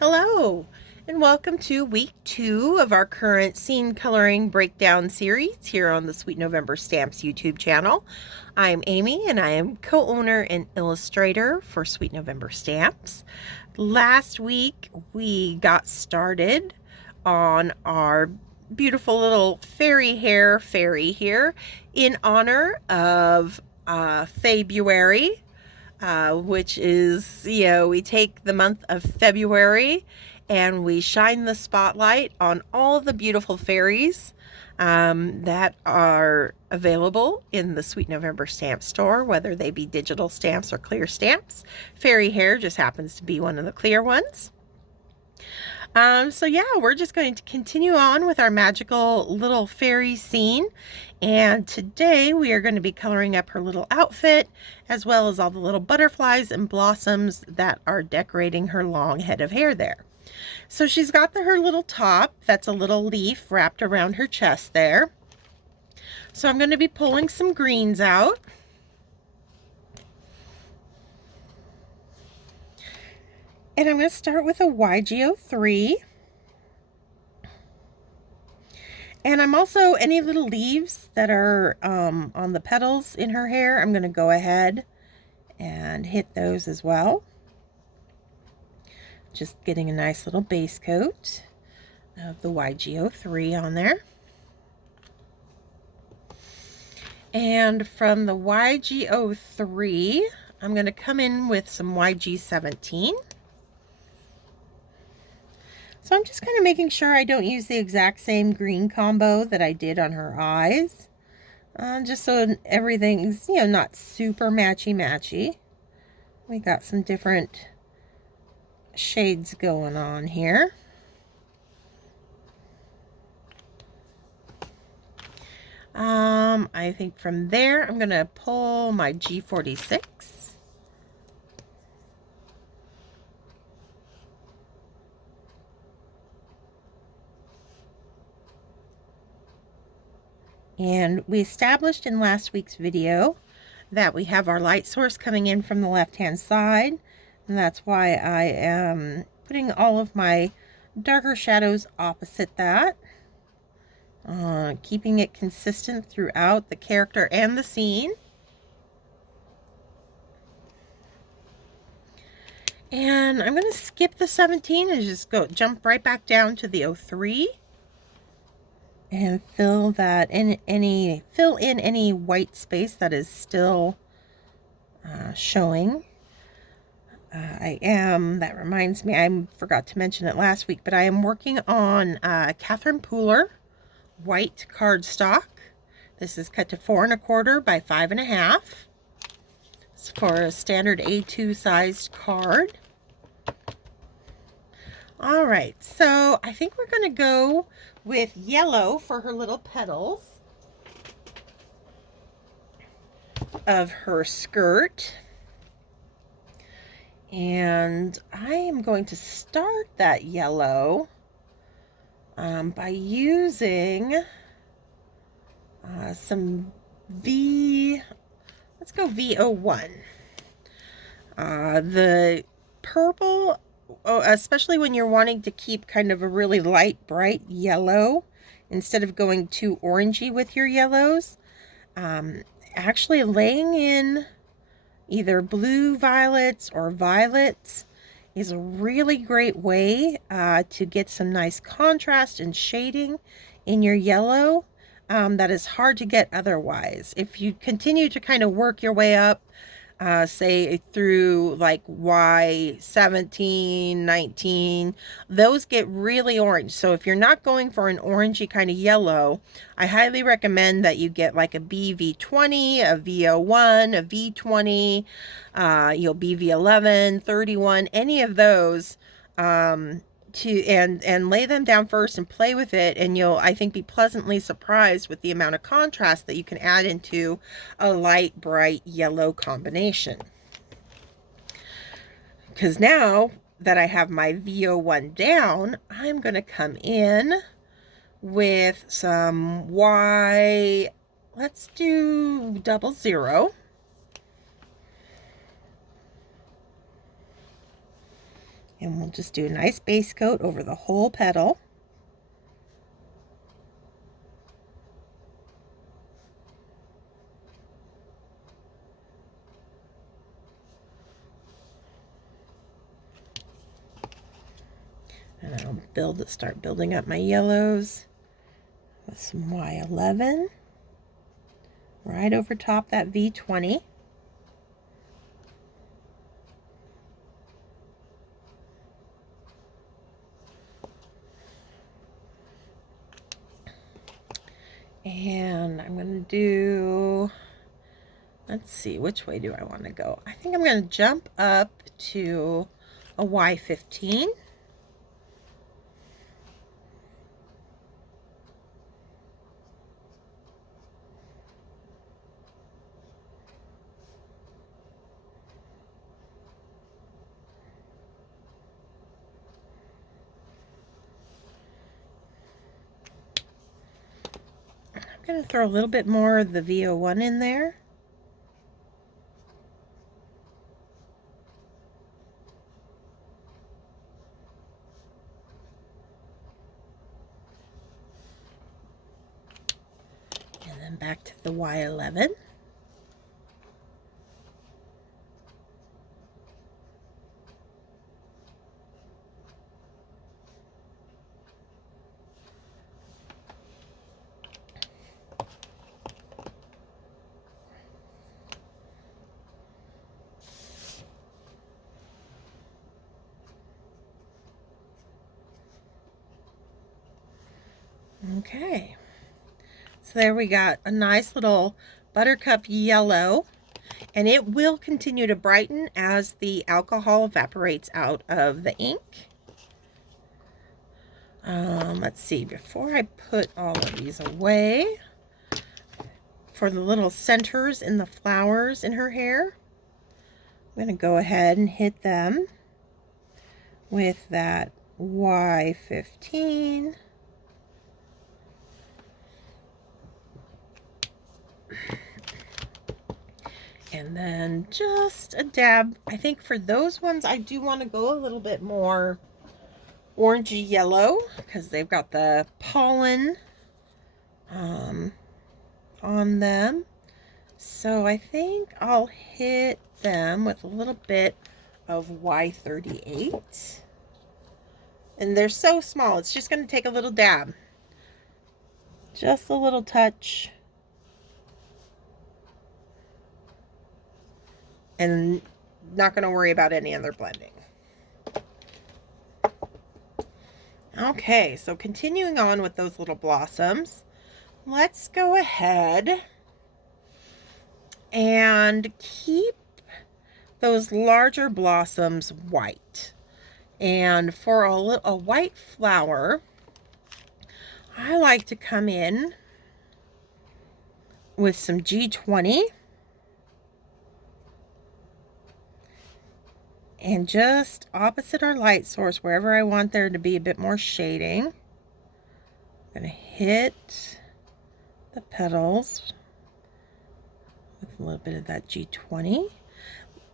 Hello, and welcome to week 2 of our current scene coloring breakdown series here on the Sweet November Stamps YouTube channel. I'm Amy, and I am co-owner and illustrator for Sweet November Stamps. Last week, we got started on our beautiful little fairy here in honor of Fae-bruary. Which is, we take the month of February and we shine the spotlight on all the beautiful fairies that are available in the Sweet November stamp store, whether they be digital stamps or clear stamps. Fairy hair just happens to be one of the clear ones. So yeah, we're just going to continue on with our magical little fairy scene. And today we are going to be coloring up her little outfit, as well as all the little butterflies and blossoms that are decorating her long head of hair there. So she's got her little top, that's a little leaf wrapped around her chest there. So I'm going to be pulling some greens out. And I'm going to start with a YG03. And I'm also, any little leaves that are on the petals in her hair, I'm going to go ahead and hit those as well. Just getting a nice little base coat of the YG03 on there. And from the YG03, I'm going to come in with some YG17. So I'm just kind of making sure I don't use the exact same green combo that I did on her eyes. Just so everything's, not super matchy-matchy. We got some different shades going on here. I think from there, I'm going to pull my G46. And we established in last week's video that we have our light source coming in from the left-hand side. And that's why I am putting all of my darker shadows opposite that. Keeping it consistent throughout the character and the scene. And I'm going to skip the 17 and just jump right back down to the 03. And fill in any white space that is still showing. That reminds me, I forgot to mention it last week, but I am working on Catherine Pooler white cardstock. This is cut to 4 1/4 by 5 1/2. It's for a standard A2 sized card. All right, so I think we're going to go with yellow for her little petals of her skirt. And I am going to start that yellow by using some let's go V01. The purple, especially when you're wanting to keep kind of a really light, bright yellow, instead of going too orangey with your yellows, actually laying in either blue violets or violets is a really great way to get some nice contrast and shading in your yellow that is hard to get otherwise. If you continue to kind of work your way up, say through like Y17, 19, those get really orange. So if you're not going for an orangey kind of yellow, I highly recommend that you get like a BV20, a V01, a V20, BV11, 31, any of those, and lay them down first and play with it, and you'll, I think, be pleasantly surprised with the amount of contrast that you can add into a light bright yellow combination. Because now that I have my V01 down, I'm going to come in with some let's do 00. And we'll just do a nice base coat over the whole petal. And I'll start building up my yellows with some Y11 right over top that V20. And I'm going to do, let's see, which way do I want to go? I think I'm going to jump up to a Y15. I'm going to throw a little bit more of the V01 in there. And then back to the Y11. Okay, so there we got a nice little buttercup yellow, and it will continue to brighten as the alcohol evaporates out of the ink. Let's see, before I put all of these away, for the little centers in the flowers in her hair, I'm going to go ahead and hit them with that Y15. And then just a dab. I think for those ones, I do want to go a little bit more orangey yellow because they've got the pollen on them. So I think I'll hit them with a little bit of Y38. And they're so small, it's just going to take a little dab. Just a little touch. And not going to worry about any other blending. Okay, so continuing on with those little blossoms, let's go ahead and keep those larger blossoms white. And for a white flower, I like to come in with some G20 and just opposite our light source, wherever I want there to be a bit more shading. I'm going to hit the petals with a little bit of that G20,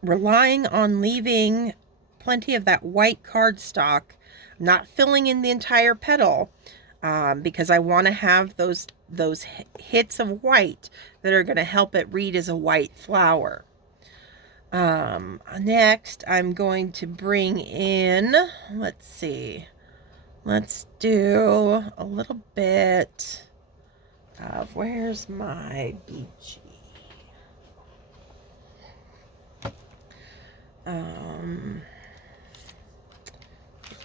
relying on leaving plenty of that white cardstock, not filling in the entire petal, because I want to have those hits of white that are going to help it read as a white flower. Next, I'm going to bring in, let's see, let's do a little bit of, where's my BG? Here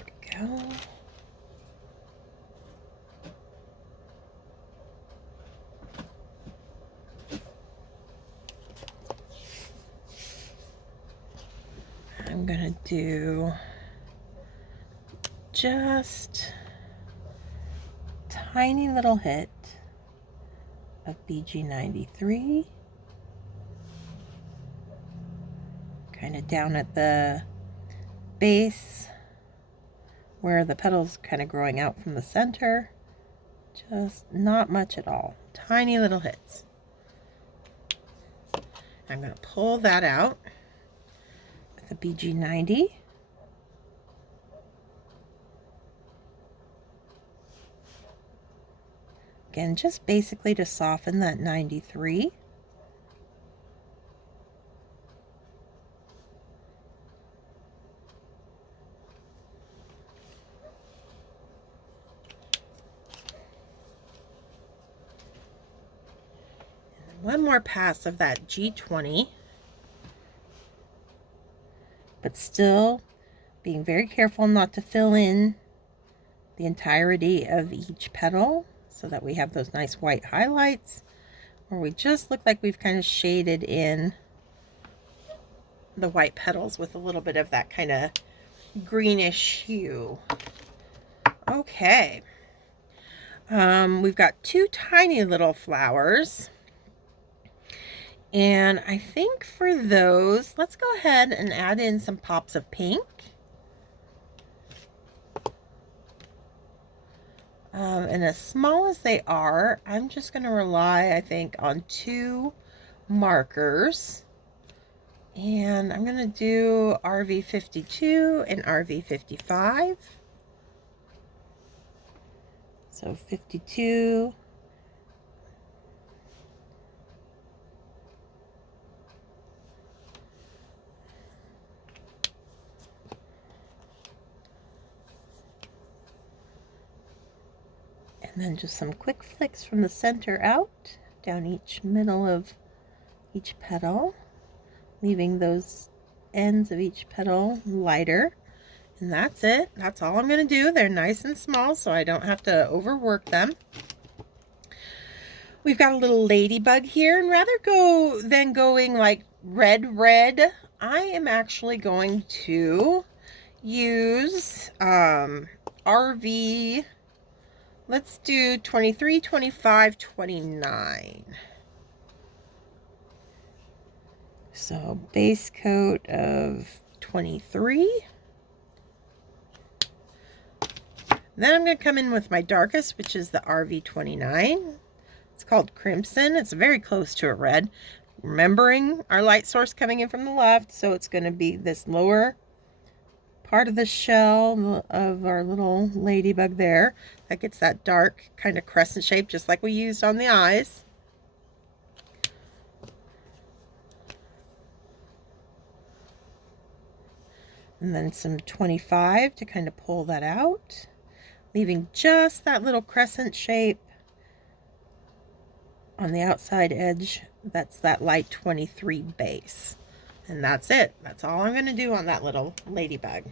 we go. I'm gonna do just tiny little hit of BG93, kind of down at the base where the petal's kind of growing out from the center. Just not much at all, tiny little hits. I'm going to pull that out with a BG90. Again, just basically to soften that 93. One more pass of that G20, but still being very careful not to fill in the entirety of each petal so that we have those nice white highlights where we just look like we've kind of shaded in the white petals with a little bit of that kind of greenish hue. Okay. We've got two tiny little flowers. And I think for those, let's go ahead and add in some pops of pink. And as small as they are, I'm just going to rely, I think, on two markers. And I'm going to do RV52 and RV55. So 52. And then just some quick flicks from the center out, down each middle of each petal, leaving those ends of each petal lighter. And that's it. That's all I'm going to do. They're nice and small, so I don't have to overwork them. We've got a little ladybug here, and rather than going like red, I am actually going to use RV. Let's do 23, 25, 29. So base coat of 23. Then I'm going to come in with my darkest, which is the RV29. It's called Crimson. It's very close to a red. Remembering our light source coming in from the left, so it's going to be this lower part of the shell of our little ladybug there. That gets that dark kind of crescent shape, just like we used on the eyes. And then some 25 to kind of pull that out, leaving just that little crescent shape on the outside edge. That's that light 23 base. And that's it. That's all I'm going to do on that little ladybug.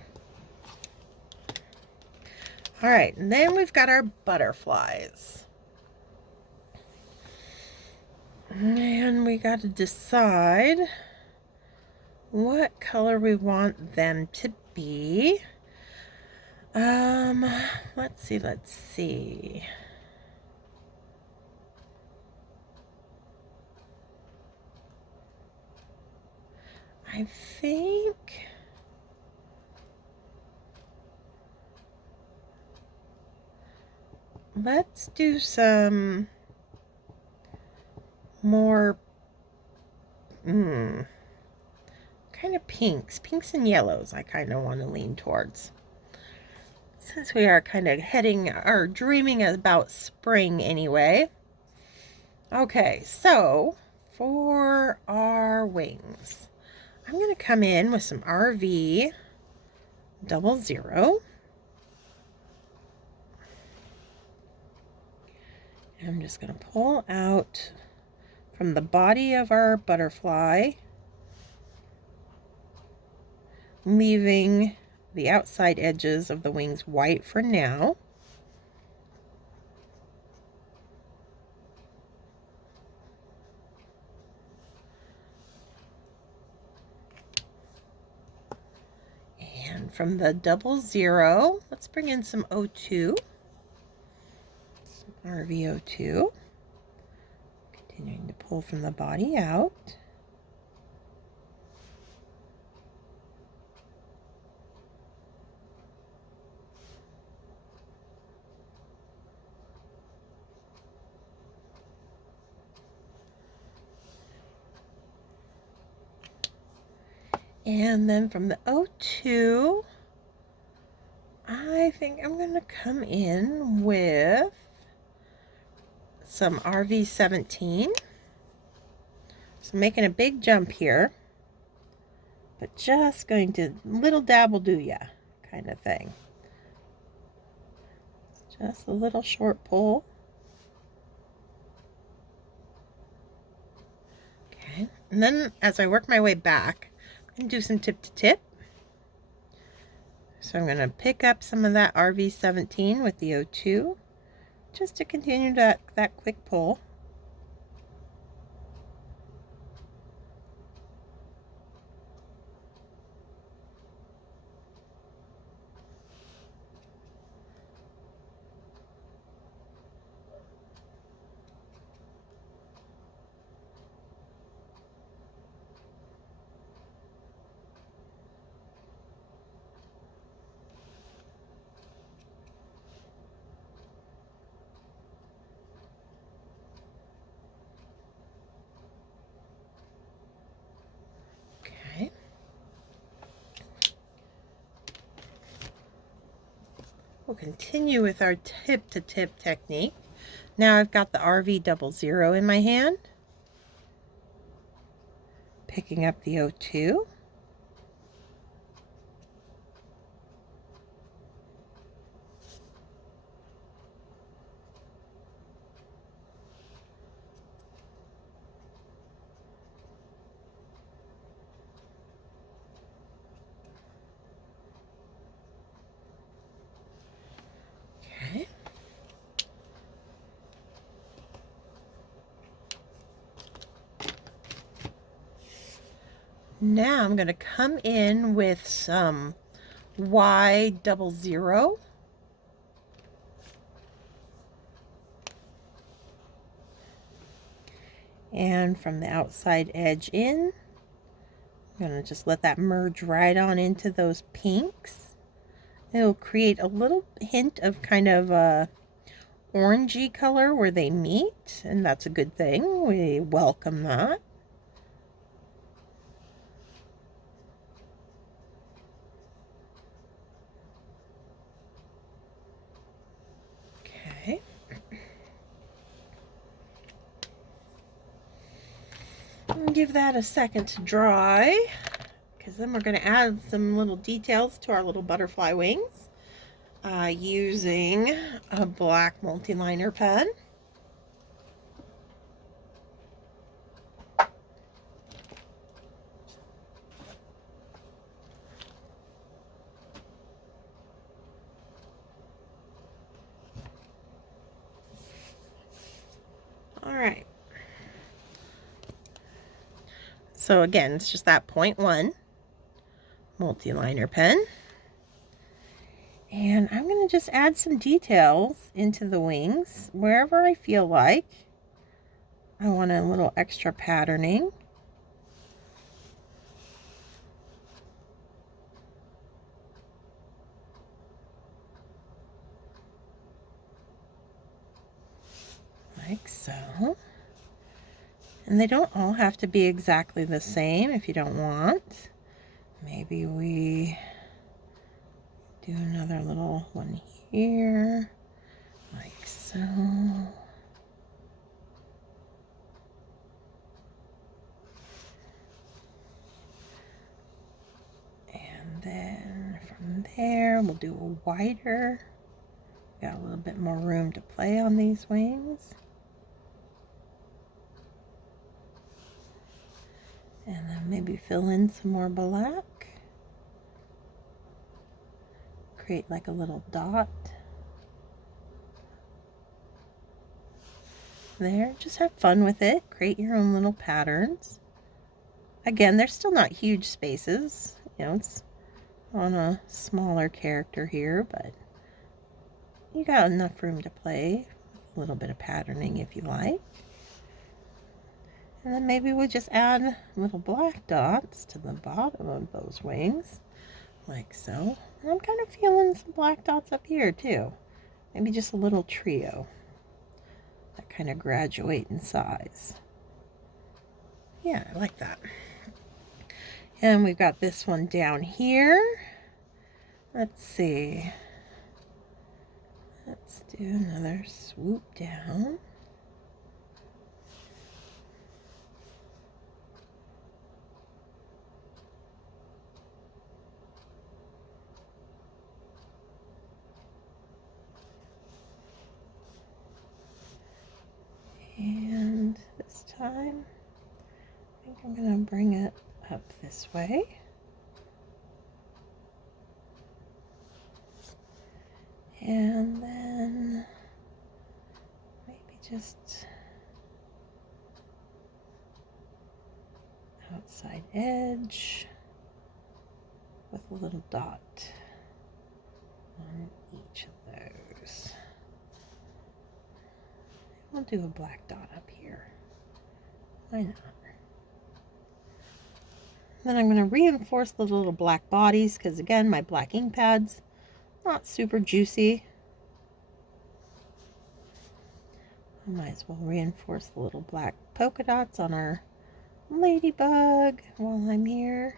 All right, and then we've got our butterflies. And we got to decide what color we want them to be. Let's see. I think let's do some more kind of pinks and yellows. I kind of want to lean towards, since we are kind of heading or dreaming about spring anyway. Okay, so for our wings, I'm going to come in with some RV 00. And I'm just going to pull out from the body of our butterfly, leaving the outside edges of the wings white for now. And from the 00, let's bring in some 02, some RV02, continuing to pull from the body out. And then from the 02, I think I'm going to come in with some RV17. So I'm making a big jump here, but just going to little dabble do ya kind of thing. Just a little short pull. Okay, and then as I work my way back, I'm going to do some tip to tip. So I'm going to pick up some of that RV17 with the O2 just to continue that quick pull. Okay. We'll continue with our tip to tip technique. Now I've got the RV00 in my hand, picking up the O2. Okay. Now I'm going to come in with some Y00. And from the outside edge in, I'm going to just let that merge right on into those pinks. It'll create a little hint of kind of a orangey color where they meet, and that's a good thing. We welcome that. Okay. Give that a second to dry, because then we're going to add some little details to our little butterfly wings using a black multiliner pen. All right. So again, it's just that 0.1 multiliner pen. And I'm going to just add some details into the wings wherever I feel like. I want a little extra patterning. Like so. And they don't all have to be exactly the same if you don't want. Maybe we do another little one here, like so. And then from there, we'll do a wider. Got a little bit more room to play on these wings. And then maybe fill in some more black. Create like a little dot. There, just have fun with it. Create your own little patterns. Again, they're still not huge spaces. You know, it's on a smaller character here, but you got enough room to play. A little bit of patterning if you like. And then maybe we'll just add little black dots to the bottom of those wings, like so. And I'm kind of feeling some black dots up here too. Maybe just a little trio that kind of graduate in size. Yeah, I like that. And we've got this one down here. Let's see. Let's do another swoop down. time. I think I'm going to bring it up this way. And then maybe just outside edge with a little dot on each of those. I'll do a black dot up here. Why not? Then I'm going to reinforce the little black bodies because, again, my black ink pad's not super juicy. I might as well reinforce the little black polka dots on our Ladybug while I'm here.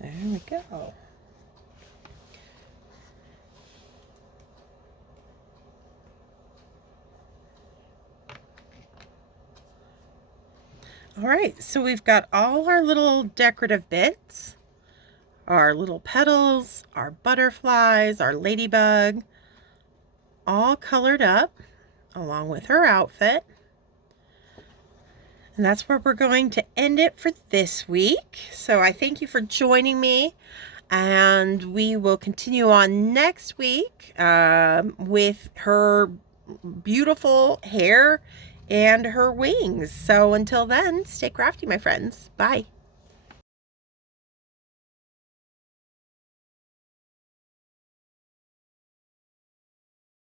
There we go. All right, so we've got all our little decorative bits, our little petals, our butterflies, our ladybug, all colored up along with her outfit. And that's where we're going to end it for this week. So I thank you for joining me, and we will continue on next week with her beautiful hair and her wings. So until then, stay crafty, my friends. Bye.